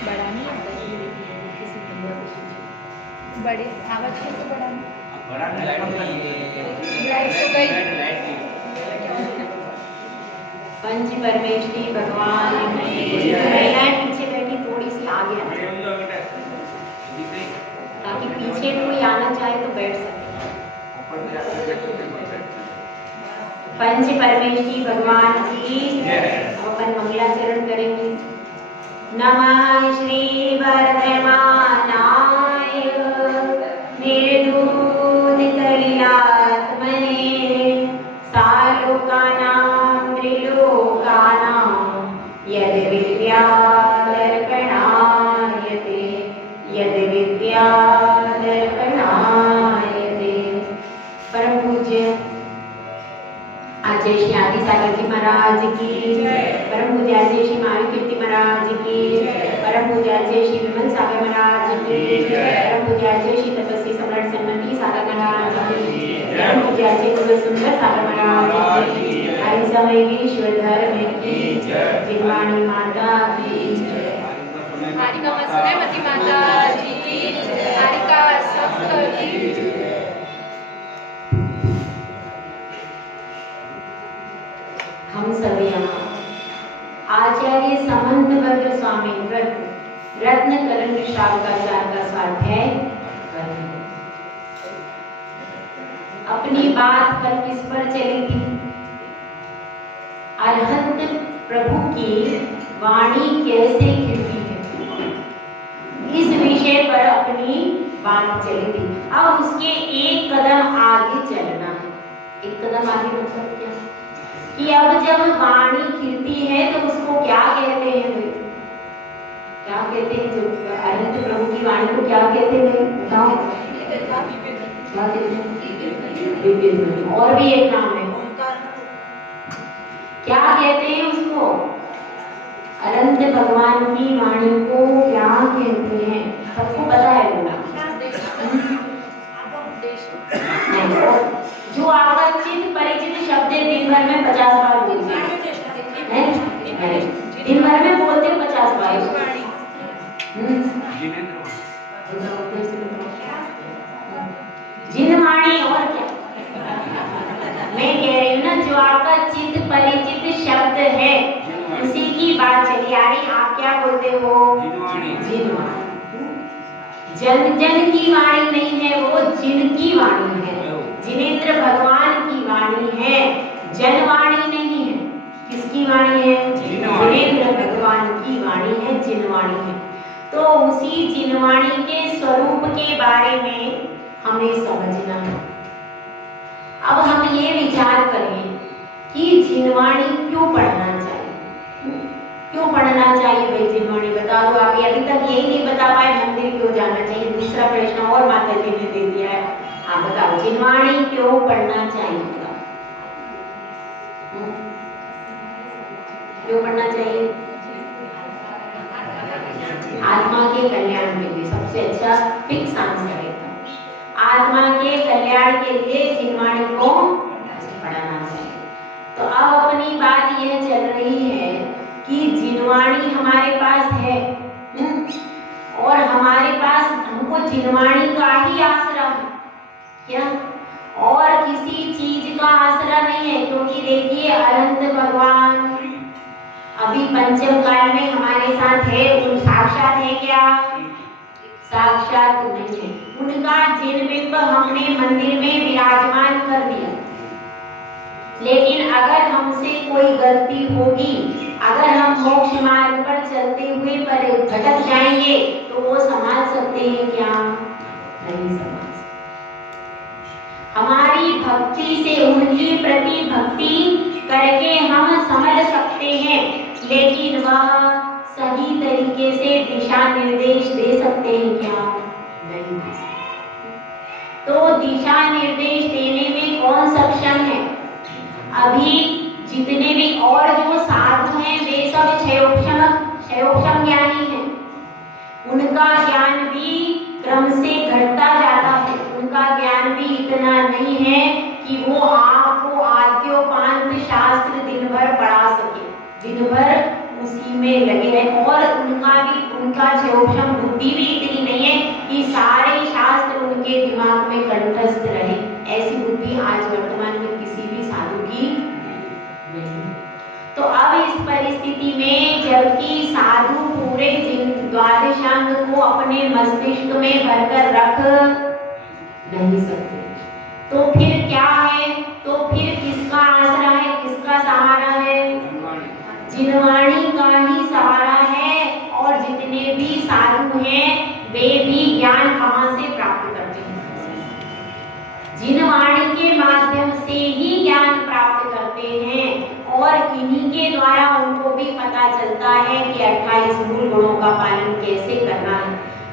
बड़ा नहीं आता है किसी बड़े आवाज कैसे बढ़ानी? लाइट तो गई। पंच परमेश्वरी भगवान महिलाएं पीछे बैठी थोड़ी सी आगे आ जाए ताकि पीछे कोई आना चाहे तो बैठ सके। पंच परमेश्वरी भगवान की हम अपन मंगलाचरण करेंगे। नमः श्री वर्धमानाय निर्दूतकलिलात्मने सालोकानां त्रिलोकानां यद्विद्यादर्पणायते यद्विद्यादर्पणायते। परम पूज्य आचार्य श्री आदि सागर जी महाराज की, परम पूज्य आचार्य श्री मारू कीर्ति महाराज की, परम पूज्य आचार्य श्री विमल सागर महाराज की, परम पूज्य आचार्य श्री तपस्वी सम्राट सन्मति सागर महाराज की, परम पूज्य आचार्य कुबेर सुंदर सागर महाराज की, आई समय ईश्वर धर्म की, जिनवाणी माता की, हारिका मती माता जी की, हारिका सबकी हम सब यहाँ आचार्य समंतभद्र स्वामी व्रत रत्न कलंक श्रावकाचार का स्वाध्याय कर रहे हैं। अपनी बात कल किस पर चली थी? अरहंत प्रभु की वाणी कैसे खिलती है, इस विषय पर अपनी बात चली थी। अब उसके एक कदम आगे चलना है। एक कदम आगे मतलब क्या कि अब जब वाणी खिलती है तो उसको क्या कहते हैं भाई? क्या कहते हैं? जो अरहंत प्रभु की वाणी को क्या कहते हैं भाई? बताओ। क्या कहते हैं? दिव्य ध्वनि। और भी एक नाम है, क्या कहते हैं उसको? अनंत भगवान की वाणी को क्या कहते हैं? सबको पता है बोला? जो आपका चित परिचित शब्द दिन भर में 50 बार बोलते हैं, दिन भर में बोलते 50 बार। जिनवाणी। और क्या मैं कह रही हूँ ना, जो आपका चित परिचित शब्द है उसी की बात चली आ रही। आप क्या बोलते हो? जिनवाणी। जन जन की वाणी नहीं है, वो जिन की वाणी है। जिनेंद्र भगवान की वाणी है, जनवाणी नहीं है। किसकी वाणी है? जिनेंद्र भगवान की वाणी है, जिनवाणी है। तो उसी जिनवाणी के स्वरूप के बारे में हमें समझना है। अब हम ये विचार करें कि जिनवाणी क्यों पढ़ना चाहिए? क्यों पढ़ना चाहिए भाई जिनवाणी? बता दो आप। अभी तक यही नहीं बता पाए मंदिर क्यों जाना चाहिए। दूसरा प्रश्न और माता जी ने दे दिया है, आप बताओ जिनवाणी क्यों पढ़ना चाहिए? क्यों पढ़ना चाहिए? आत्मा के कल्याण के लिए सबसे अच्छा फिक्स आंसर है। आत्मा के कल्याण के लिए जिनवाणी को पढ़ना चाहिए। तो अब अपनी बात यह चल रही है कि जिनवाणी हमारे पास है और हमारे पास हमको जिनवाणी का ही आसरा है क्या? और किसी चीज का आसरा नहीं है। क्योंकि देखिए अनंत भगवान अभी पंचम काल में हमारे साथ है। उन साक्षात है क्या? साक्षात नहीं है। उनका जिन बिंब हमने मंदिर में विराजमान कर दिया। लेकिन अगर हमसे कोई गलती होगी, अगर हम मोक्ष मार्ग पर चलते हुए पर भटक जाएंगे तो वो संभाल सकते हैं क्या? नहीं संभाल सकते। हमारी भक्ति से उनके प्रति भक्ति करके हम समझ सकते हैं, लेकिन वह सही तरीके से दिशा निर्देश दे सकते हैं क्या? नहीं दे सकते। तो दिशा निर्देश देने में कौन सक्षम है? अभी जितने भी और जो साधु हैं वे सब क्षयोक्षम ज्ञानी हैं। उनका ज्ञान भी क्रम से घटता जाता है। उनका ज्ञान भी इतना नहीं है कि वो आपको आद्योपांत शास्त्र दिन भर पढ़ा सके, दिन भर उसी में लगे रहे। और उनका द्वादशांग को अपने मस्तिष्क में भरकर रख नहीं सकते। तो फिर क्या है? तो फिर किसका आसरा है, किसका सहारा है? जिनवाणी का ही सहारा है। और जितने भी साधु हैं वे भी ज्ञान कहाँ से प्राप्त करते हैं? जिनवाणी के माध्यम से ही ज्ञान प्राप्त करते हैं। और इन्हीं के द्वारा उनको भी पता चलता है कि 28 मूल गुणों का पालन कैसे करना है,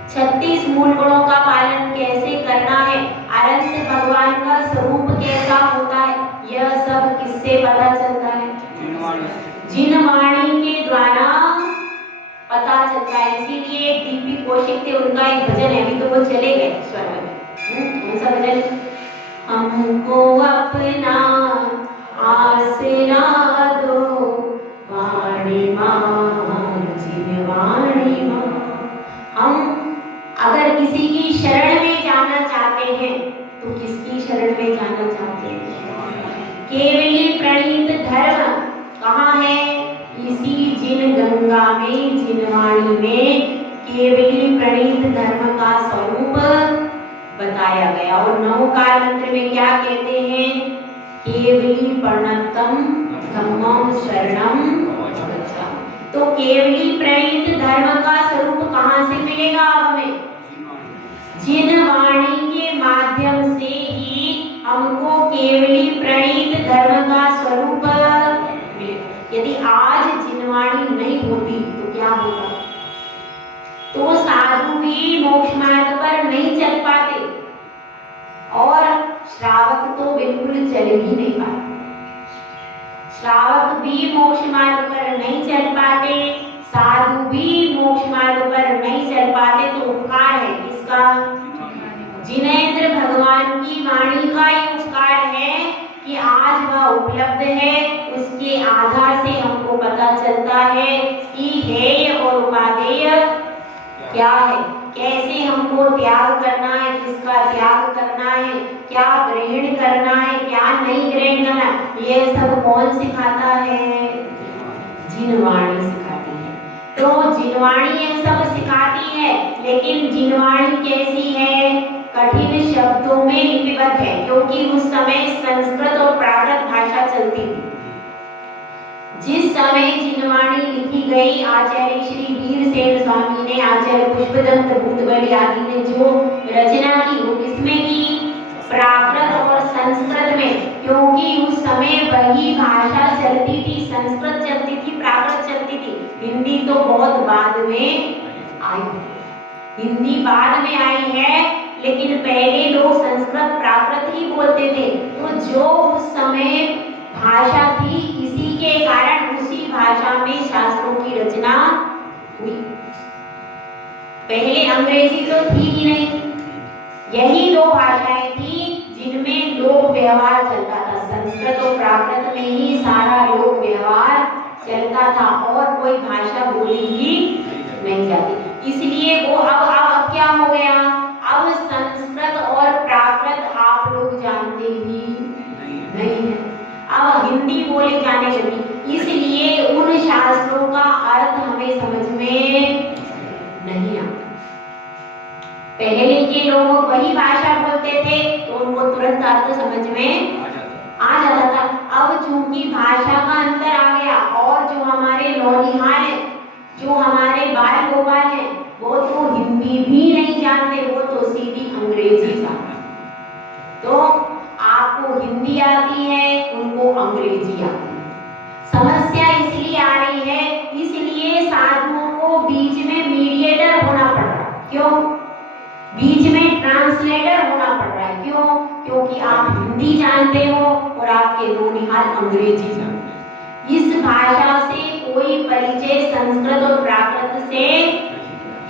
36 मूल गुणों का पालन कैसे करना है, अनंत भगवान का स्वरूप कैसा होता है, यह सब किससे पता चलता है? जिनवाणी के द्वारा पता चलता है। इसीलिए डीपी कौशिक थे, उनका एक भजन है, अभी तो वो चले गए स्वर्ग में। कौन सा भजन? हमको अपना आसरा दो वाणी माँ, जिनवाणी माँ। हम अगर किसी की शरण में जाना चाहते हैं तो किसकी शरण में जाना चाहते हैं? केवली प्रणीत धर्म कहाँ है? इसी जिन गंगा में, जिनवाणी में केवली प्रणीत धर्म का स्वरूप बताया गया। और नवकाल मंत्र में क्या कहते हैं? केवली प्रणतम धम्मम शरणम गच्छामि। तो केवली प्रणीत धर्म का स्वरूप कहाँ से मिलेगा हमें? जिनवाणी के माध्यम से ही हमको केवली प्रणीत धर्म का स्वरूप मिलेगा। यदि आज जिनवाणी नहीं होती तो क्या होगा? तो साधु भी मोक्ष मार्ग पर नहीं चल पाते और श्रावक तो बिल्कुल चल ही नहीं पाते। श्रावक भी मोक्ष मार्ग पर नहीं चल पाते, साधु भी मोक्ष मार्ग पर नहीं चल पाते। तो उपकार है किसका? जिनेंद्र भगवान की वाणी का ही उपकार है कि आज वह उपलब्ध है। उसके आधार से हमको पता चलता है कि हेय और उपादेय क्या है, कैसे हमको त्याग करना है, किसका त्याग करना है, क्या ग्रहण करना है, क्या नहीं ग्रहण करना है, ये सब कौन सिखाता है? जिनवाणी सिखाती है। तो जिनवाणी ये सब सिखाती है, लेकिन जिनवाणी कैसी है? कठिन शब्दों में लिपिबद्ध है, क्योंकि उस समय संस्कृत और प्राकृत भाषा चलती थी। जिस समय जिनवाणी लिखी गई, आचार्य श्री वीरसेन स्वामी ने, आचार्य पुष्पदंत भूतबली आदि ने जो रचना की वो किसमें की? प्राकृत और संस्कृत में। क्योंकि उस समय वही भाषा चलती थी, संस्कृत चलती थी, प्राकृत चलती थी। हिंदी तो बहुत बाद में आई, हिंदी बाद में आई है, लेकिन पहले लोग संस्कृत प्राकृत ही बोलते थे। तो जो उस समय भाषा थी, इसी के कारण उसी भाषा में शास्त्रों की रचना हुई। पहले अंग्रेजी तो थी ही नहीं, यही दो भाषाएं थी जिनमें लोक व्यवहार चलता था। संस्कृत और प्राकृत में ही सारा लोक व्यवहार चलता था और कोई भाषा बोली ही नहीं जाती। इसलिए वो अब क्या हो गया? अब संस्कृत और प्राकृत आप लोग जानते ही नहीं है, अब हिंदी बोली जाने लगी। इसलिए उन शास्त्रों का अर्थ हमें समझ में नहीं आता। पहले के लोग वही भाषा बोलते थे तो उनको तुरंत अर्थ समझ में आ जाता था। अब चूंकि भाषा का अंतर आ गया और जो हमारे नौनिहाल है, जो हमारे बाल गोपाल है, वो तो हिंदी भी नहीं जानते, वो तो सीधी अंग्रेजी जानते। तो आपको हिंदी आती है, उनको अंग्रेजी आती है। समस्या इसलिए आ रही है, इसलिए साधुओं को बीच में मीडिएटर होना पड़ रहा है। क्यों? बीच में ट्रांसलेटर होना पड़ रहा है। क्यों? क्योंकि आप हिंदी जानते हो और आपके नौनिहाल अंग्रेजी जानते हैं। इस भाषा से कोई परिचय संस्कृत और प्राकृत से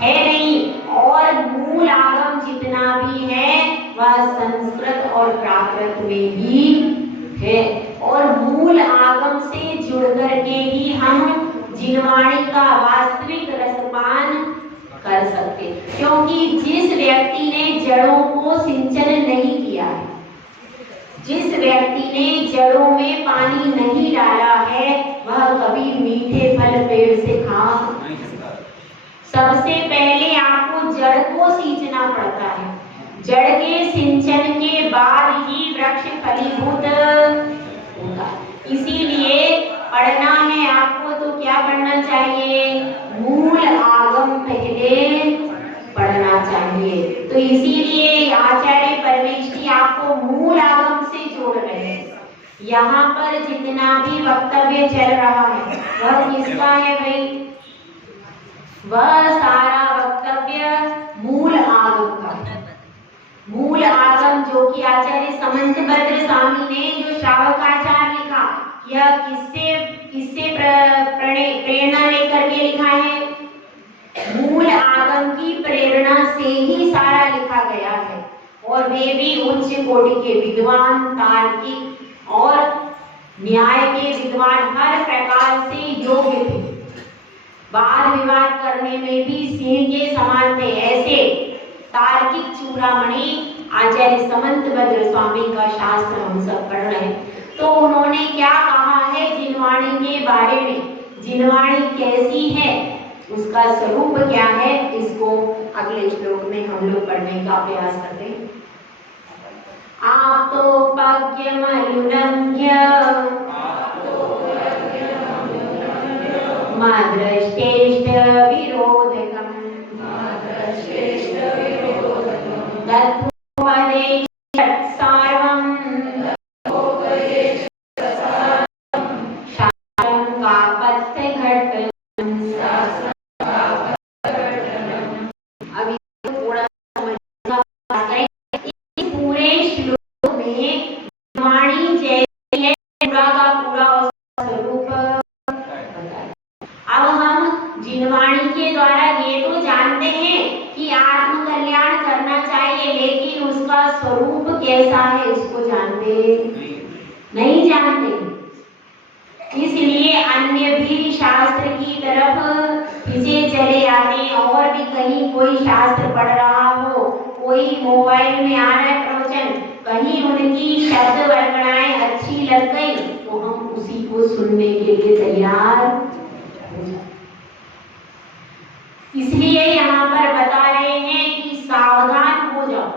है नहीं, और मूल आगम जितना भी है वह संस्कृत और प्राकृत में ही है। और मूल आगम से जुड़ करके ही हम जिनवाणी का वास्तविक रसपान कर सकते, क्योंकि जिस व्यक्ति ने जड़ों को सिंचन नहीं किया है, जिस व्यक्ति ने जड़ों में पानी नहीं डाला है, वह कभी मीठे फल पेड़ से खा सबसे पहले आपको जड़ को सींचना पड़ता है। जड़ के सिंचन के बाद ही वृक्ष फलीभूत होगा। इसीलिए पढ़ना है आपको तो क्या पढ़ना चाहिए? मूल आगम पहले पढ़ना चाहिए। तो इसीलिए आचार्य परमेष्ठी आपको मूल आगम से जोड़ रहे हैं। यहाँ पर जितना भी वक्तव्य चल रहा है वह किसका है भाई? वह सारा वक्तव्य मूल आगम का है। मूल आगम जो कि आचार्य समंतभद्र स्वामी ने जो श्रावकाचार लिखा, यह किससे प्रेरणा लेकर के लिखा है? मूल आगम की प्रेरणा से ही सारा लिखा गया है। और वे भी उच्च कोटि के विद्वान, तार्किक और न्याय के विद्वान, हर प्रकार से योग्य थे। वाद विवाद करने में भी सिंह के समान थे। ऐसे तार्किक चूड़ामणि आचार्य समंतभद्र स्वामी का शास्त्र हम सब पढ़ रहे हैं। तो उन्होंने क्या कहा है जिनवाणी के बारे में? जिनवाणी कैसी है, उसका स्वरूप क्या है, इसको अगले श्लोक में हम लोग पढ़ने का प्रयास करते हैं। आप्तोपज्ञमनुलंघ्य माद्रष्टेष्ट विरोधकम् तत्त्वोपदेशत् सार्वम् शास्त्रं कापत्यघट्टम्। अब इसको थोड़ा समझना है। इस पूरे श्लोक में वाणी जैसी है, पूरा का पूरा उसका स्वरूप बताया। अब हम जिनवाणी के द्वारा ये तो जानते हैं कि आत्म कल्याण करना चाहिए, लेकिन उसका स्वरूप कैसा है इसको जानते नहीं जानते। इसलिए अन्य भी शास्त्र की तरफ खींचे चले आते हैं। और भी कहीं कोई शास्त्र पढ़ रहा हो, कोई मोबाइल में आ रहा है प्रवचन, कहीं उनकी शब्द वर्णनाएं अच्छी लग गई तो हम उसी को सुनने के लिए तैयार हो जाते। इसलिए यहाँ पर बता रहे हैं कि सावधान हो जाओ,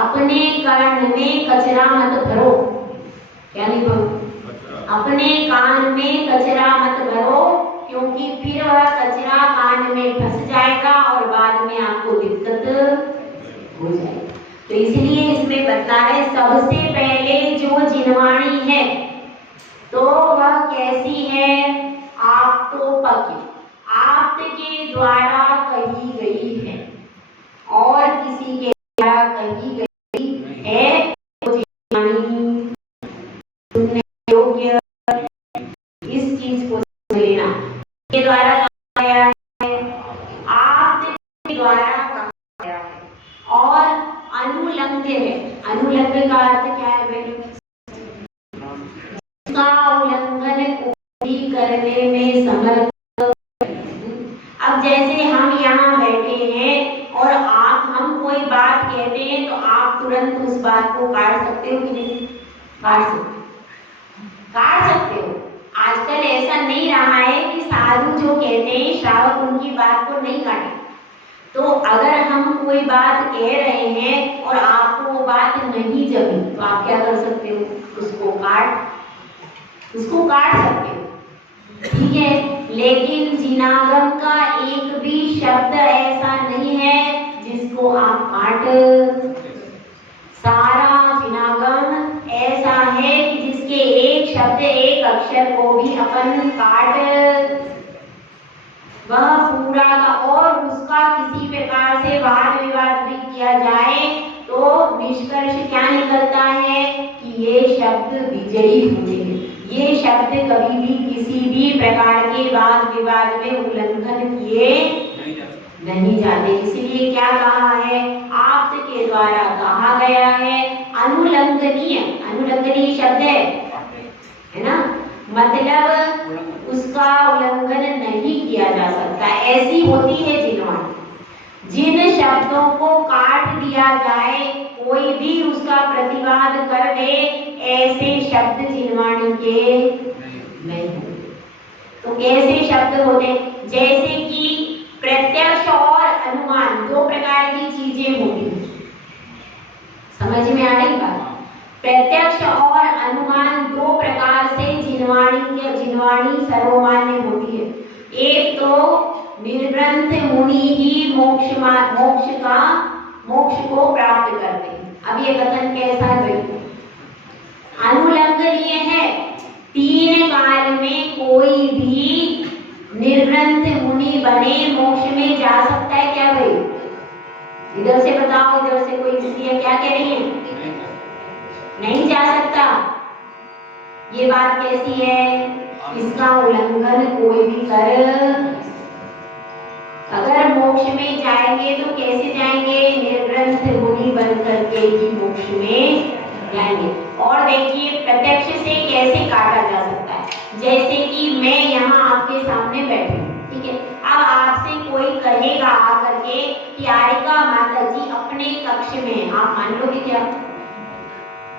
अपने कान में कचरा मत भरो। क्या नहीं भरो? अपने कान में कचरा मत भरो, क्योंकि फिर वह कचरा कान में फंस जाएगा और बाद में आपको दिक्कत हो जाएगी। तो इसलिए इसमें बता रहे सबसे पहले जो जिनवाणी है तो वह कैसी है? आप्तोपज्ञ, आप्त के द्वारा कही गई है और किसी के द्वारा कही गई है। तो जिनवाणी सुनने योग्य, इस चीज को समझ लेना। के द्वारा कहा गया है, आप्त के द्वारा कहा गया है और अनुलंघ्य है। अनुलंघ्य का अर्थ क्या है बेटे? का उल्लंघन करने में समर्थ। अब जैसे हम यहाँ बैठे हैं और हम कोई बात कहते हैं तो आप तुरंत उस बात को काट सकते हो कि नहीं? काट सकते हो। आजकल ऐसा नहीं रहा है कि साधु जो कहते हैं श्रावक उनकी बात को नहीं काटे। तो अगर हम कोई बात कह रहे हैं और आपको वो बात नहीं जमी तो आप क्या कर सकते हो? उसको काट सकते हो, ठीक है। लेकिन जिनागम का एक भी शब्द ऐसा नहीं है जिसको आप काट। सारा जिनागम ऐसा है कि जिसके एक शब्द एक अक्षर को भी अपन काट वह पूरा का, और उसका किसी प्रकार से वाद विवाद भी किया जाए तो निष्कर्ष क्या निकलता है कि ये शब्द विजयी होते हैं। ये शब्द कभी भी किसी भी प्रकार के वाद विवाद में उल्लंघन किए नहीं जाते। इसलिए क्या कहा है? आप्त के द्वारा कहा गया है। अनुलंघनीय, अनुलंघनीय शब्द है ना, मतलब उसका उल्लंघन नहीं किया जा सकता। ऐसी होती है जिनवाणी। जिन शब्दों को काट दिया जाए, कोई भी उसका प्रतिवाद कर दे, ऐसे शब्द जिनवाणी के नहीं होते। तो कैसे शब्द होते हैं? जैसे कि प्रत्यक्ष और अनुमान दो प्रकार की चीजें होती हैं। समझ में आ रही बात? प्रत्यक्ष और अनुमान दो प्रकार से जिनवाणी या जिनवाणी सर्वमान्य होती है। एक तो निर्ग्रंथ मुनि ही मोक्ष को प्राप्त करते हैं। अब ये कथन कैसा है? अनुलंघ लिए है, 3 काल में कोई भी निर्ग्रंथ मुनि बने मोक्ष में जा सकता है क्या भाई? इधर से बताओ, इधर से कोई स्त्रियां क्या कह रही है? नहीं जा सकता। ये बात कैसी है? इसका उल्लंघन कोई भी कर, अगर मोक्ष में जाएंगे तो कैसे जाएंगे? निर्ग्रंथ मुनि बन करके ही मोक्ष में जाएंगे। और देखिए प्रत्यक्ष से कैसे काटा जा सकता है। जैसे कि मैं यहाँ आपके सामने बैठी हूँ, ठीक है? अब आपसे कोई कहेगा आकर के कि आरिका माता जी अपने कक्ष में, आप मान लोगे क्या?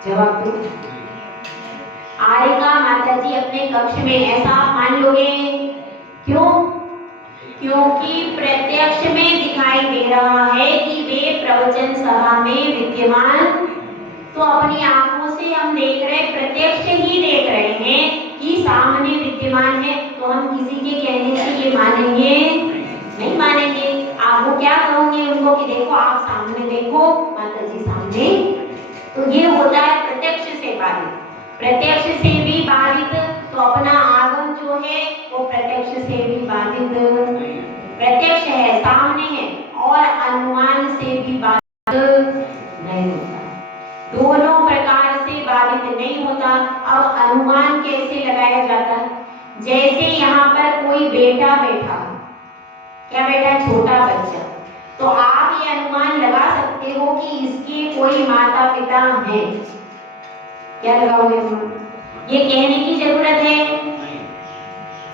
जवाब दो। आरिका माता जी अपने कक्ष में, ऐसा आप मान लोगे? क्यों? क्योंकि प्रत्यक्ष में दिखाई दे रहा है कि वे प्रवचन सभा में विद्यमान, तो अपनी आंखों से हम देख रहे, प्रत्यक्ष ही देख रहे हैं कि सामने विद्यमान है, तो हम किसी के कहने से ये मानेंगे नहीं मानेंगे। आप वो क्या कहोगे उनको कि देखो आप सामने देखो, माता जी सामने। तो ये होता है प्रत्यक्ष से बाधित। प्रत्यक्ष से भी बाधित, तो अपना आगम जो है वो प्रत्यक्ष से भी बाधित, प्रत्यक्ष है, सामने है, और अनुमान से भी बाधित नहीं होता। दोनों प्रकार से बाधित नहीं होता। अब अनुमान कैसे लगाया जाता है? जैसे यहाँ पर कोई बेटा बैठा, क्या बेटा? छोटा बच्चा, तो आप ये अनुमान लगा सकते हो कि इसके कोई माता पिता हैं। क्या लगाओगे? ये कहने की जरूरत है?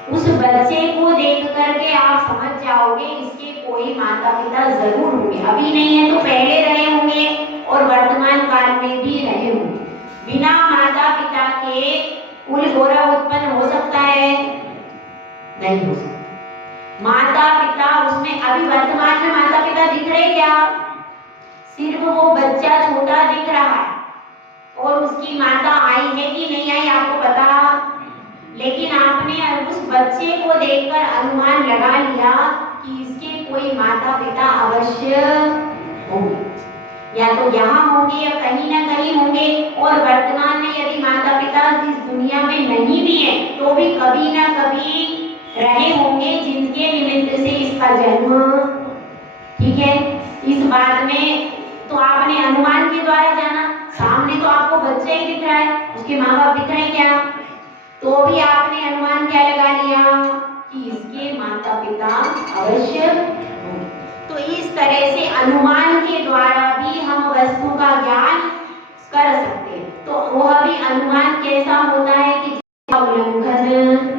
उस बच्चे को देख करके आप समझ जाओगे इसके कोई माता पिता जरूर होंगे। अभी नहीं है तो पहले रहे होंगे और वर्तमान काल में भी रहे होंगे। बिना माता पिता के कुल गौरव उत्पन्न हो सकता है? नहीं हो सकता। माता पिता उसमें अभी वर्तमान में माता पिता दिख रहे क्या? सिर्फ वो बच्चा छोटा दिख रहा है, और उसकी माता आई है कि नहीं आई आपको पता, लेकिन आपने उस बच्चे को देखकर अनुमान लगा लिया कि इसके कोई माता पिता अवश्य होंगे, या तो यहाँ होंगे या कहीं ना कहीं होंगे। और वर्तमान में यदि माता पिता इस दुनिया में नहीं भी है तो भी कभी ना कभी रहे होंगे जिनके निमित्त से इसका जन्म, ठीक है? इस बात में तो आपने अनुमान के द्वारा जाना। सामने तो आपको बच्चा ही दिख रहा है, उसके माँ बाप दिख रहे हैं क्या? तो भी आपने अनुमान क्या लगा लिया कि इसके माता पिता अवश्य होंगे। तो इस तरह से अनुमान के द्वारा भी हम वस्तु का ज्ञान कर सकते हैं। तो वह भी अनुमान कैसा होता है कि उल्लंघन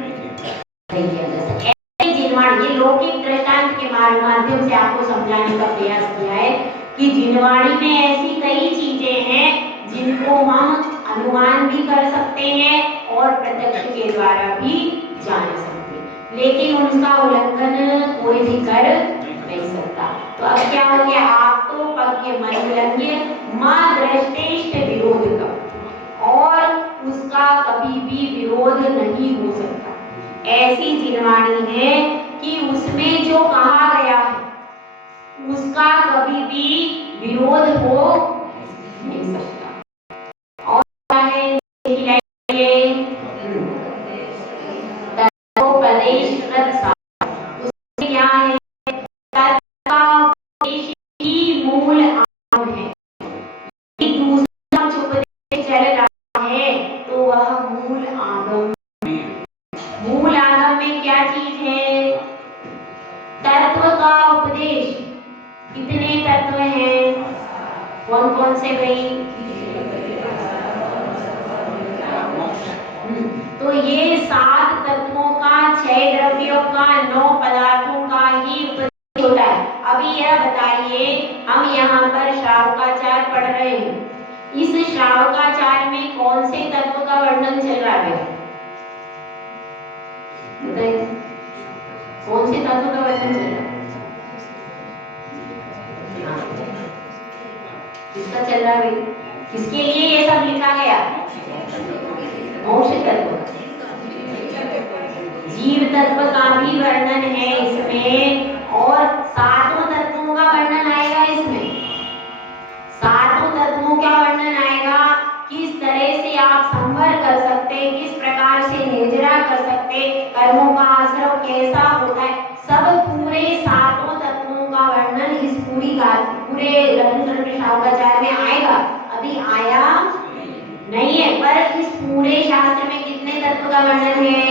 नहीं किया जा सकता। ऐसे जिनवाणी, ये लौकिक दृष्टांत के माध्यम से आपको समझाने का प्रयास किया है कि जिनवाणी में ऐसी कई चीजें हैं जिनको हम अनुमान भी कर सकते हैं और प्रत्यक्ष के द्वारा भी जान सकते हैं, लेकिन उनका उल्लंघन कोई भी कर नहीं सकता। तो अब क्या हो गया? आप तो पज्ञ मनोलंघ्य मां दृष्टेष्ट विरोध का, और उसका कभी भी विरोध नहीं हो सकता। ऐसी जिनवाणी है कि उसमें जो कहा गया है उसका कभी भी विरोध हो नहीं सकता। और क्या है? क्या है? ही मूल आगम है। दूसरा उपदेश चल रहा है तो वह मूल आगम। मूल आगम में क्या चीज है? तत्व का उपदेश। कितने तत्व हैं? कौन कौन से भाई? तो ये 7 तत्वों का, 6 द्रव्यों का, 9 पदार्थों का ही उपदेश होता है। अभी यह बताइए, हम यहाँ पर श्रावकाचार पढ़ रहे हैं, इस श्रावकाचार में कौन से तत्व का वर्णन चल रहा है? बताइए। कौन से तत्व का वर्णन चल रहा है? किसका चल रहा है भाई? किसके लिए ये सब लिखा गया? मोक्ष तत्व, जीव तत्व का भी वर्णन है इसमें, और सातों तत्वों का वर्णन आएगा इसमें। सातों तत्वों का वर्णन आएगा, किस तरह से आप संवर कर सकते, किस प्रकार से निर्जरा कर सकते, कर्मों का आश्रव कैसा होता है, सब पूरे सातों तत्वों का वर्णन इस पूरे रत्नचंद्र शावकाचार्य में आएगा। अभी आया नहीं है, पर इस पूरे शास्त्र में कितने तत्व का वर्णन है?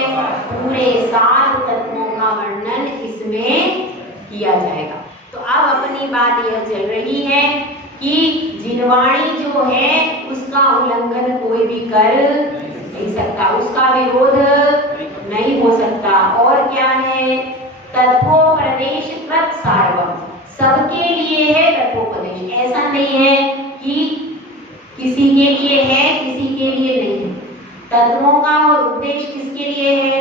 पूरे 7 तत्वों का वर्णन इसमें किया जाएगा। तो अब अपनी बात यह चल रही है कि जिनवाणी जो है उसका उल्लंघन कोई भी कर नहीं सकता, उसका विरोध नहीं हो सकता। और क्या है? तत्वोपदेश सार्वम, सबके लिए है तत्वोपदेश। ऐसा नहीं है कि किसी के लिए है किसी के लिए नहीं। तत्वों का और उपदेश किसके लिए है?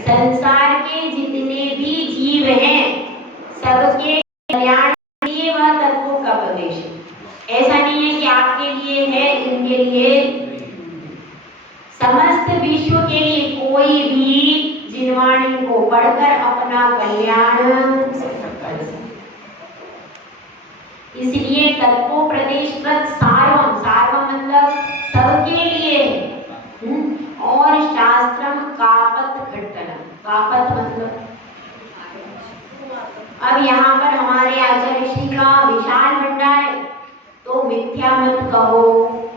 संसार के जितने भी जीव हैं सबके कल्याण के लिए वह तत्वों का उपदेश है। ऐसा नहीं है कि आपके लिए है इनके लिए, समस्त विश्व के लिए कोई भी जिनवाणी को पढ़कर अपना कल्याण कर सकता है। इसलिए तत्वोपदेश सार्वम, सार्वम मतलब सबके लिए, और शास्त्रम कापत घट्टनम, कापत मतलब। अब यहाँ पर हमारे आचार्य श्री का विशाल भंडार है, तो मिथ्या मत कहो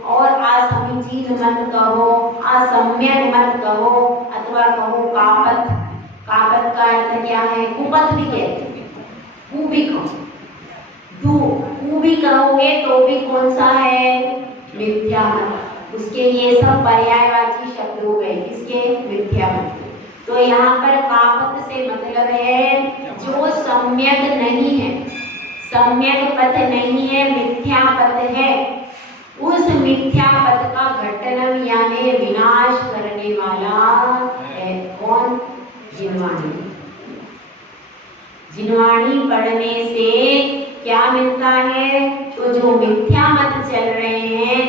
और असमीचीन मत कहो, असम्यक मत कहो, अथवा कहो कापत। कापत का अर्थ क्या है? कुपत भी कहते हैं, कु भी कहो, कु भी कहोगे तो भी कौन सा है? मिथ्या मत। उसके ये सब पर्यायवाची शब्द हो गए, किसके? मिथ्या मत। तो यहाँ पर कापत से मतलब है जो सम्यक नहीं है, सम्यक पथ नहीं है, मिथ्या पथ है। उस मिथ्या पथ का घट्टनम यानी विनाश करने वाला है कौन? जिनवाणी। जिनवाणी पढ़ने से क्या मिलता है? तो जो मिथ्या मत चल रहे हैं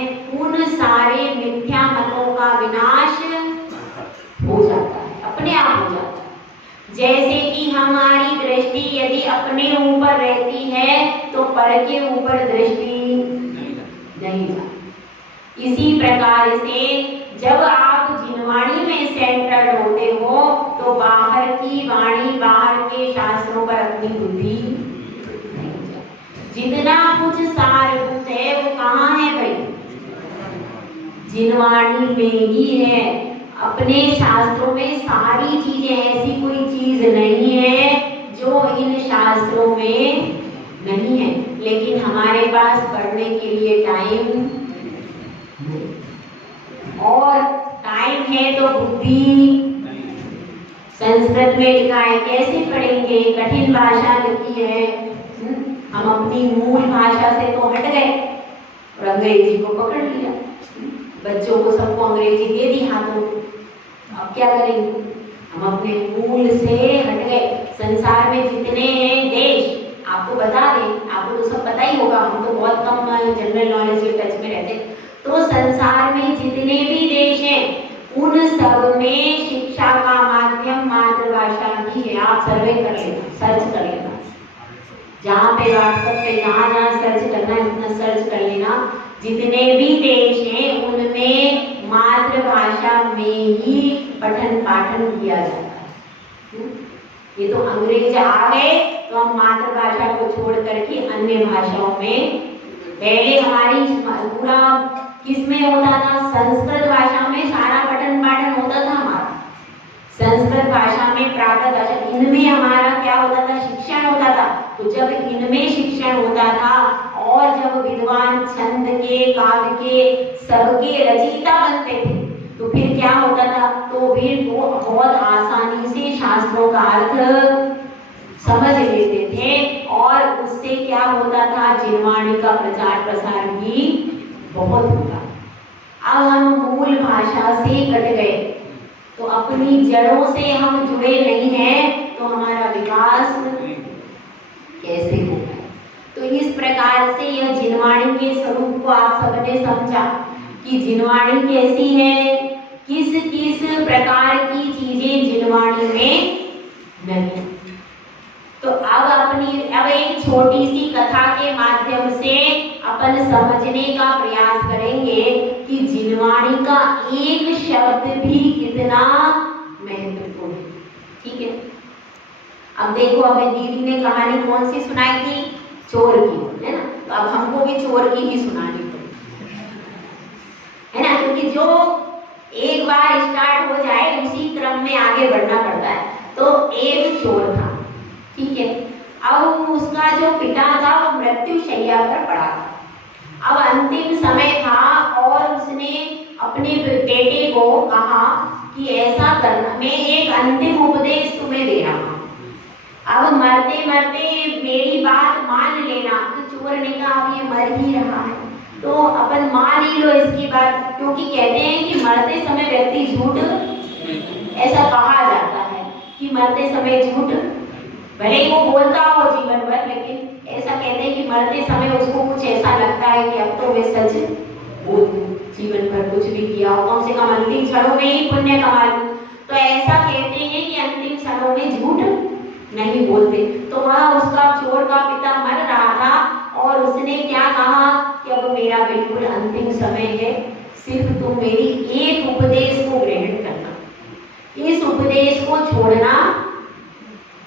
उन सारे मिथ्या मतों का विनाश हो जाता है, अपने आप हो जाता है। जैसे कि हमारी दृष्टि यदि अपने ऊपर रहती है तो पर के ऊपर दृष्टि नहीं जाती। इसी प्रकार से जब आप जिनवाणी में सेंटर्ड होते हो तो बाहर की वाणी, बाहर के शास्त्रों पर अपनी बुद्धि नहीं जाती। जितना कुछ सारभूत है वो कहाँ है भाई? जिनवाणी में ही है। अपने शास्त्रों में सारी चीजें, ऐसी कोई चीज नहीं है जो इन शास्त्रों में नहीं है, लेकिन हमारे पास पढ़ने के लिए टाइम नहीं, और टाइम है तो बुद्धि। संस्कृत में लिखा है, कैसे पढ़ेंगे? कठिन भाषा लिखी है। हम अपनी मूल भाषा से तो हट गए और अंग्रेजी को पकड़ लिया। बच्चों को सबको अंग्रेजी दे दी हाथों में, अब क्या करेंगे? हम अपने मूल से हट गए। संसार में जितने हैं देश, आपको बता दें, आपको तो सब पता ही होगा, हम तो बहुत कम जनरल नॉलेज के टच में रहते। तो संसार में जितने भी देश हैं उन सब में शिक्षा का माध्यम मातृभाषा ही है। आप सर्वे कर लेना, सर्च कर लेना, जहाँ पे व्हाट्सएप पे जहाँ जहाँ सर्च करना है उतना सर्च कर लेना। जितने भी देश हैं उनमें मातृभाषा में ही पठन पाठन किया जाता है। ये तो अंग्रेज आ गए तो हम मातृभाषा को छोड़ करके अन्य भाषाओं में, पहले हमारी पूरा किसमें होता था? संस्कृत भाषा में सारा पठन पाठन होता था हमारा। संस्कृत भाषा में प्राकृत भाषा, इनमें हमारा क्या होता था? शिक्षण होता था। तो जब इनमें शिक्षण होता था और जब विद्वान छंद के, काव्य के, सबके रचयिता बनते थे तो फिर क्या होता था? तो फिर वो बहुत आसानी से शास्त्रों का अर्थ समझ लेते थे और उससे क्या होता था? जिनवाणी का प्रचार प्रसार भी बहुत होता। अब हम मूल भाषा से कट गए तो अपनी जड़ों से हम जुड़े नहीं हैं, तो हमारा विकास कैसे होगा। तो इस प्रकार से यह जिनवाणी के स्वरूप को आप सबने समझा कि जिनवाणी कैसी है, किस किस प्रकार की चीजें जिनवाणी में नहीं। तो अब एक छोटी सी कथा के माध्यम से अपन समझने का प्रयास करेंगे कि जिनवाणी का एक शब्द भी कितना महत्वपूर्ण है। ठीक है, अब देखो, अब दीदी ने कहानी कौन सी सुनाई थी? चोर की, है ना। तो अब हमको भी चोर की ही सुनानी पड़ेगी, है ना, क्योंकि जो एक बार स्टार्ट हो जाए उसी क्रम में आगे बढ़ना पड़ता है। तो एक चोर था, ठीक है। अब उसका जो पिता था वो मृत्यु शैया पर पड़ा था। अब अंतिम समय था और उसने अपने बेटे को कहा कि ऐसा करना, मैं एक अंतिम उपदेश तुम्हें दे रहा हूँ, अब मरते मरते मेरी बात मान लेना। तो चोर ने कहा अब ये मर ही रहा है तो अपन मान ही लो इसकी बात, क्योंकि कहते हैं कि मरते समय व्यक्ति झूठ, ऐसा कहा जाता है कि मरते समय झूठ, भले ही वो बोलता हो जीवन भर, लेकिन ऐसा कहते हैं कि मरते समय उसको कुछ ऐसा लगता है कि अब तो मैं सच बोल दूं, जीवन भर कुछ भी किया हो, कम से कम अंतिम क्षणों में ही पुण्य कमा लूं। तो ऐसा कहते हैं कि अंतिम क्षणों में झूठ नहीं बोलते। तो वह उसका चोर का पिता मर रहा था और उसने क्या कहा कि अब मेरा बिल्कुल अंतिम समय है, सिर्फ तुम मेरी एक उपदेश को ग्रहण करना, इस उपदेश को छोड़ना।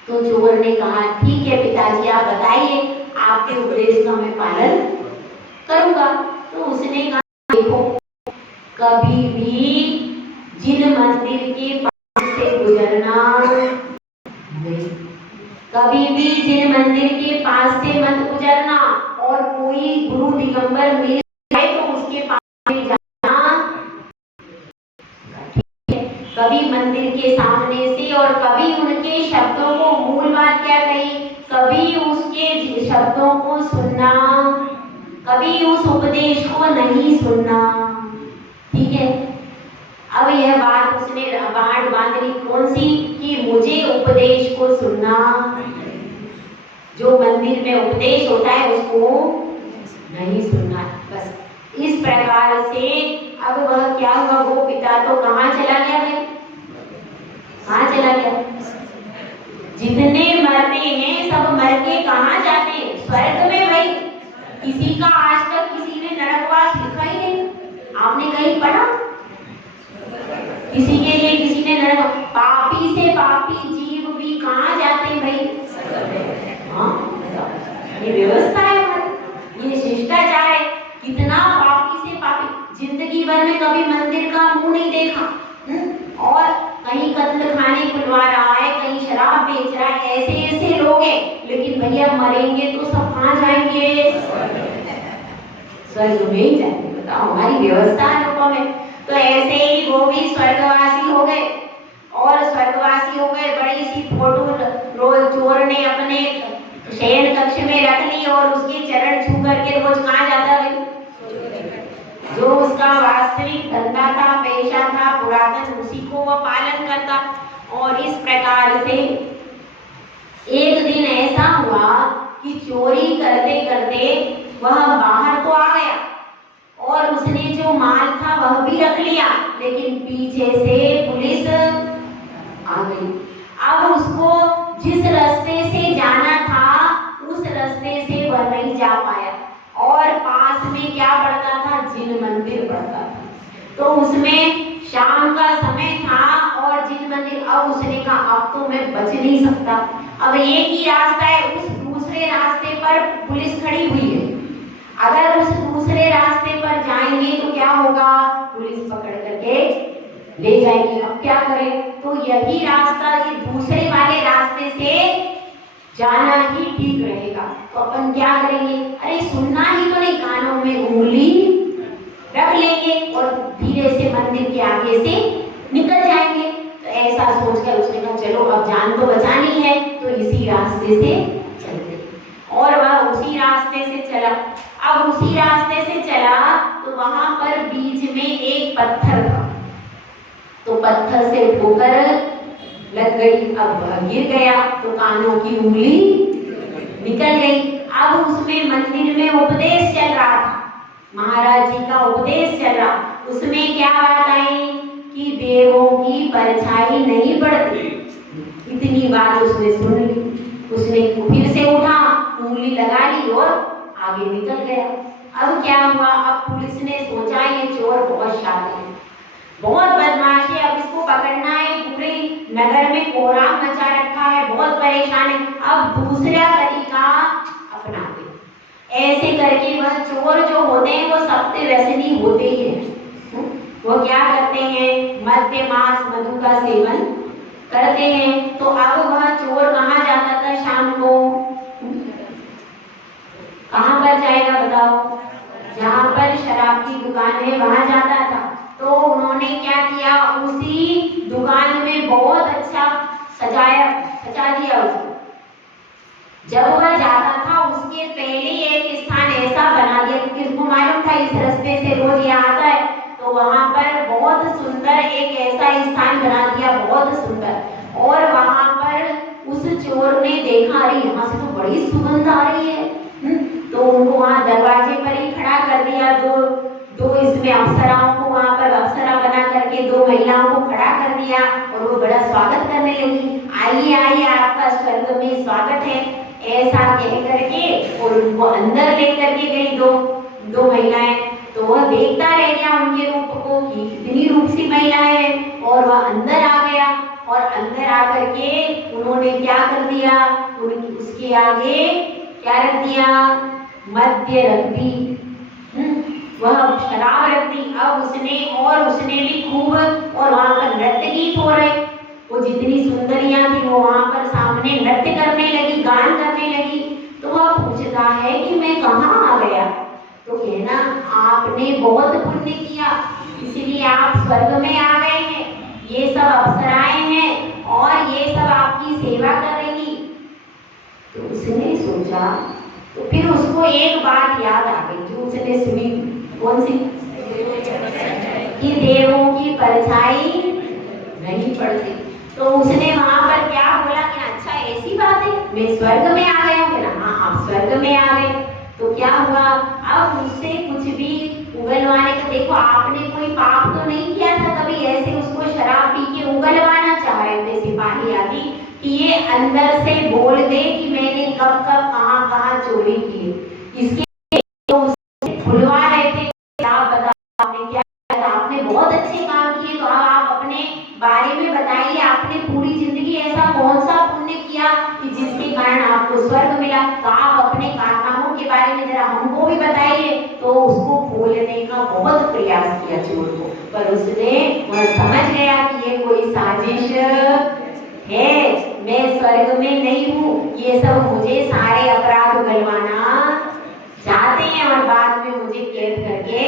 तो चोर ने कहा ठीक है पिताजी, आप बताइए, आपके उपदेश का मैं पालन करूंगा। तो उसने कहा देखो, कभी भी जिन मंदिर के पास से गुजरना नहीं, कभी भी जिन मंदिर के पास से मत गुजरना, और कोई गुरु दिगंबर मिल जाए तो उसके पास में जाना, ठीक है। कभी मंदिर के सामने से, और कभी उनके शब्दों को, मूल बात क्या कही, कभी उसके शब्दों को सुनना, कभी उस उपदेश को नहीं सुनना, ठीक है। अब यह बात उसने बाढ़ बांध ली, कौन सी, कि मुझे उपदेश को सुनना, जो मंदिर में उपदेश होता है उसको नहीं सुनना। बस इस प्रकार से अब वह क्या हुआ, वो पिता तो कहाँ चला गया भाई, कहाँ चला गया। जितने मरते हैं सब मर के कहाँ जाते हैं, स्वर्ग में भाई। किसी का आज तक किसी ने नरकवास लिखा ही नहीं, आपने कहीं पढ़ा किसी के लिए किसी ने नरक? पापी से पापी जीव भी कहाँ जाते हैं भाई? हाँ, ये व्यवस्था है हमारी, ये शिष्टाचार है। कितना पापी से पापी जिंदगी भर में कभी मंदिर का मुंह नहीं देखा, और कहीं कत्ल खाने खुलवा रहा है, कहीं शराब बेच रहा है, ऐसे ऐसे लोग हैं। लेकिन भैया मरेंगे तो सब कहाँ जाएंगे? स्वर्ग में ही जाएंगे। बताओ, हमारी व्यवस्था है लोगों में। तो ऐसे ही वो भी स्वर्गवासी हो गए, और स्वर्गवासी हो गए, बड़ी सी फोटो रोज चोर ने अपने शयन कक्ष में रख ली, और उसके चरण छू करके रोज कहाँ जाता है? जो उसका वास्तविक धंधा था, पेशा था, पुरातन, उसी को वह पालन करता। और इस प्रकार से एक दिन ऐसा हुआ कि चोरी करते करते वह बाहर तो आ गया, और उसने जो माल था वह भी रख लिया, लेकिन पीछे से पुलिस आ गई। अब उसको जिस रास्ते से जाना था उस रास्ते से वह नहीं जा पाया, और पास में क्या पड़ता था? जिन मंदिर पड़ता था। तो उसमें शाम का समय था और जिन मंदिर, अब उसने कहा अब तो मैं बच नहीं सकता, अब एक ही रास्ता है, उस दूसरे रास्ते पर पुलिस खड़ी हुई है, अगर उस दूसरे रास्ते पर जाएंगे तो क्या होगा? पुलिस पकड़ करके ले जाएगी। अब क्या करें? तो यही रास्ता, ये दूसरे वाले रास्ते से जाना ही ठीक रहेगा। तो अपन क्या करेंगे? अरे सुनना ही तो नहीं, कानों में उंगली रख लेंगे और धीरे से मंदिर के आगे से निकल जाएंगे। तो ऐसा सोचकर उसने कहा चलो अब जान तो बचानी है, तो इसी रास्ते से चलते। और वह उसी रास्ते से चला। अब उसी रास्ते से चला तो वहां पर बीच में एक पत्थर था, तो पत्थर से ठोकर लग गई। अब वह गिर गया तो कानों की उंगली निकल गई। अब उसमें मंदिर में उपदेश चल रहा था, महाराज जी का उपदेश चल रहा। उसमें क्या बात आई कि देवों की परछाई नहीं पड़ती। इतनी बात उसने सुन ली, उसने फिर से उठा, उंगली लगा ली और आगे निकल गया। अब क्या हुआ, अब पुलिस ने सोचा ये चोर बहुत शातिर है, बहुत बदमाश है, अब इसको पकड़ना है। पूरे नगर में कोहराम मचा रखा है, बहुत परेशान है। अब दूसरा तरीका अपनाते, ऐसे करके वह चोर जो होते हैं वो सत्य व्यसनी होते ही हैं। वो क्या करते हैं, मद्य मांस मधु का सेवन करते हैं। तो अब वह चोर कहाँ जाता था शाम को, कहाँ पर जाएगा बताओ, जहाँ पर शराब की दुकान है वहां जाता था। तो उन्होंने क्या किया, उसी दुकान में बहुत अच्छा सजा दिया उसको। जब वह जाता था उसके पहले एक स्थान ऐसा बना दिया, क्योंकि उसको मालूम था इस रास्ते से रोज यहाँ आता है, तो वहां पर बहुत सुंदर एक ऐसा स्थान बना दिया, बहुत सुंदर। और वहां पर उस चोर ने देखा, अरे यहाँ से तो बड़ी सुगंध आ रही है, तो उनको वहां दरवाजे पर ही खड़ा कर दिया। दो इसमें अप्सराओं को वहां पर अप्सरा बना करके 2 महिलाओं को खड़ा कर दिया और वो बड़ा स्वागत करने लगी। आइए आइए, आपका स्वर्ग में स्वागत है, ऐसा कह करके और उनको अंदर लेकर के गई दो महिलाएं। तो वह देखता रह गया उनके रूप को कि कितनी रूपसी महिलाएं हैं, और वह अंदर आ गया। और अंदर आकर के उन्होंने क्या कर दिया, उसके आगे क्या रख दिया, मद्य रख दी, वह शराब रख दी। अब उसने भी खूब, और वहां पर नृत्य गीत हो रहे, वो जितनी सुंदरियां थी वो वहां पर सामने नृत्य करने लगी, गान करने लगी। तो वह पूछता है कि मैं कहाँ आ गया, तो कहना आपने बहुत पुण्य किया, इसलिए आप स्वर्ग में आ गए हैं, ये सब अप्सराएं हैं और ये सब आपकी सेवा करेंगी। तो उसने सोचा, तो फिर उसको एक बात याद आ गई जो उसने सुनी, कौन सी, कि देवों की परछाई नहीं पड़ती। तो उसने वहां पर क्या बोला कि अच्छा ऐसी बात है, मैं स्वर्ग में आ गया हूँ ना, हाँ आप स्वर्ग में आ गए। तो क्या हुआ, अब उससे कुछ भी उगलवाने का, देखो आपने कोई पाप तो नहीं किया था कभी, ऐसे उसको शराब पी के उगलवाना चाह रहे थे सिपाही आदि, कि ये अंदर से बोल दे कि मैंने कब कब कहाँ कहाँ चोरी की। इसके तो उससे खुलवा रहे थे, आप बताओ आपने क्या, आपने बहुत अच्छे काम किए, तो अब आप अपने बारे में बताइए, आपने पूरी जिंदगी ऐसा कौन सा पुण्य किया कि जिसके कारण आपको स्वर्ग मिला, तो आप अपने कारनामों के बारे में जरा हमको भी बताइए। तो उसको बोलने का बहुत प्रयास किया चोर को, पर वह समझ गया कि ये कोई साजिश है, मैं स्वर्ग में नहीं हूँ, ये सब मुझे सारे अपराध उगलवाना चाहते हैं और बाद में मुझे कैद करके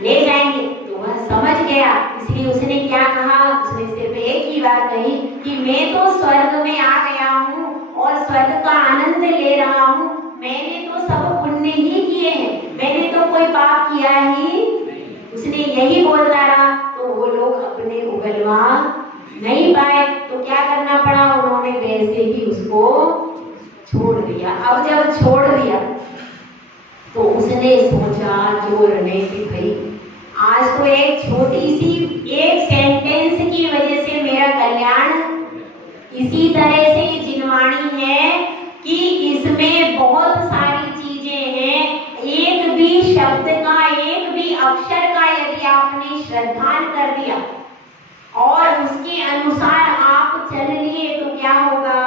ले जाएंगे। तो वह समझ गया, इसलिए उसने क्या कहा, उसने सिर्फ एक ही बात कही कि मैं तो स्वर्ग में आ गया हूँ और स्वर्ग का आनंद ले रहा हूँ, मैंने तो सब पुण्य ही किए हैं, मैंने तो कोई पाप किया ही। उसने यही बोलता रहा, तो वो लोग अपने उगलवा नहीं पाए, तो क्या करना पड़ा, उन्होंने वैसे ही उसको छोड़ दिया। अब जब छोड़ दिया तो उसने सोचा, चोर ने, कि भाई आज तो एक छोटी सी एक सेंटेंस की वजह से मेरा कल्याण इसी तरह से जिनवाणी है कि इसमें बहुत सारी चीजें हैं, एक भी शब्द का, एक भी अक्षर का यदि आपने श्रद्धान कर दिया और उसके अनुसार आप चल लिए तो क्या होगा,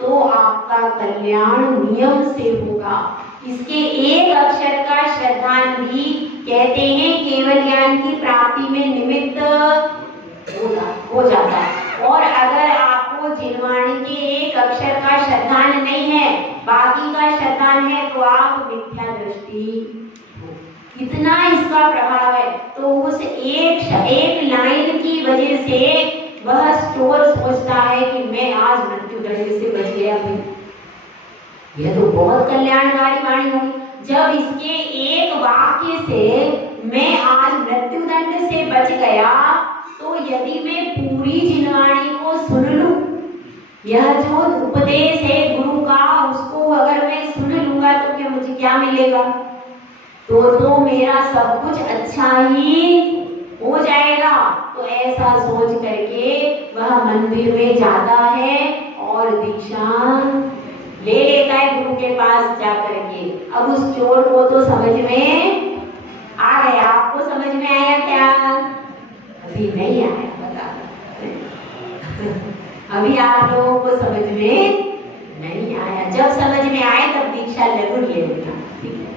तो आपका कल्याण नियम से होगा। इसके एक अक्षर का श्रद्धान भी कहते हैं केवल ज्ञान की प्राप्ति में निमित्त हो जाता है। और अगर आपको जिनवाणी के एक अक्षर का श्रद्धान नहीं है, बाकी का श्रद्धान है, तो आप मिथ्या दृष्टि, कितना इसका प्रभाव है। तो उस एक लाइन की वजह से वह चोर सोचता है कि मैं आज मृत्यु दंड से बच गया हूँ, यह तो बहुत कल्याणकारी वाणी होगी। जब इसके एक वाक्य से मैं आज मृत्यु दंड से बच गया, तो यदि मैं पूरी जिनवाणी को सुन लूं यह जो उपदेश है गुरु का, उसको अगर मैं सुन लूंगा तो क्या मुझे क्या मिलेगा? तो मेरा सब कुछ अच्छा ही हो जाएगा। तो ऐसा सोच करके वह मंदिर में जाता है और दीक्षा ले लेता है गुरु के पास जा करके। अब उस चोर को तो समझ में आ गया। आपको समझ में आया क्या? अभी नहीं आया, बता अभी आप लोगों को समझ में नहीं आया। जब समझ में आए तब दीक्षा जरूर ले लेना, ठीक है?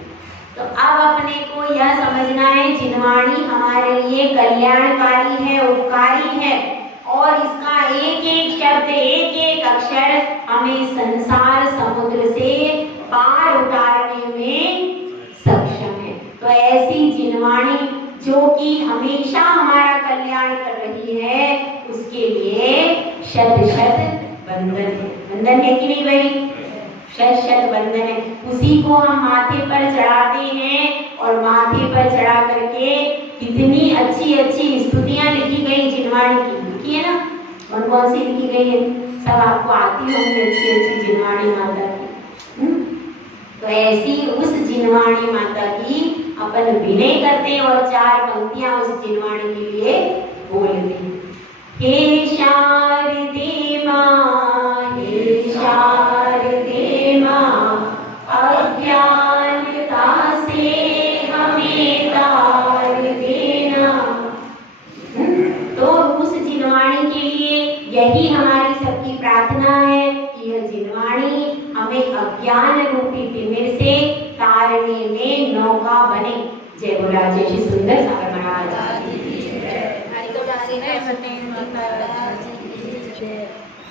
तो अब अपने को यह समझना है जिनवाणी हमारे लिए कल्याणकारी है, उपकारी है, और इसका एक एक शब्द, एक एक अक्षर हमें संसार समुद्र से पार उतारने में सक्षम है। तो ऐसी जिनवाणी जो कि हमेशा हमारा कल्याण कर रही है, उसके लिए शत शत वंदन है। वंदन है कि नहीं भाई? शत शत वंदन है। उसी को हम माथे पर चढ़ाते हैं और माथे पर चढ़ा करके कितनी अच्छी अच्छी स्तुतियां लिखी गई जिनवाणी की, लिखी है ना? कौन कौन सी लिखी गई है? सब आपको आती होंगी अच्छी अच्छी जिनवाणी माता की। तो ऐसी उस जिनवाणी माता की अपन विनय करते और 4 पंक्तियां उस जिनवाणी के लिए बोलते हैं। हे शारदे मां, हे शारदे मां, अज्ञानता से हमें तार देना। तो उस जिनवाणी के लिए यही हमारी सबकी प्रार्थना है कि यह जिनवाणी हमें अज्ञान रूपी तिमिर से तारने में नौका बने। जय बोला जय श्री सुंदर सागर महाराज।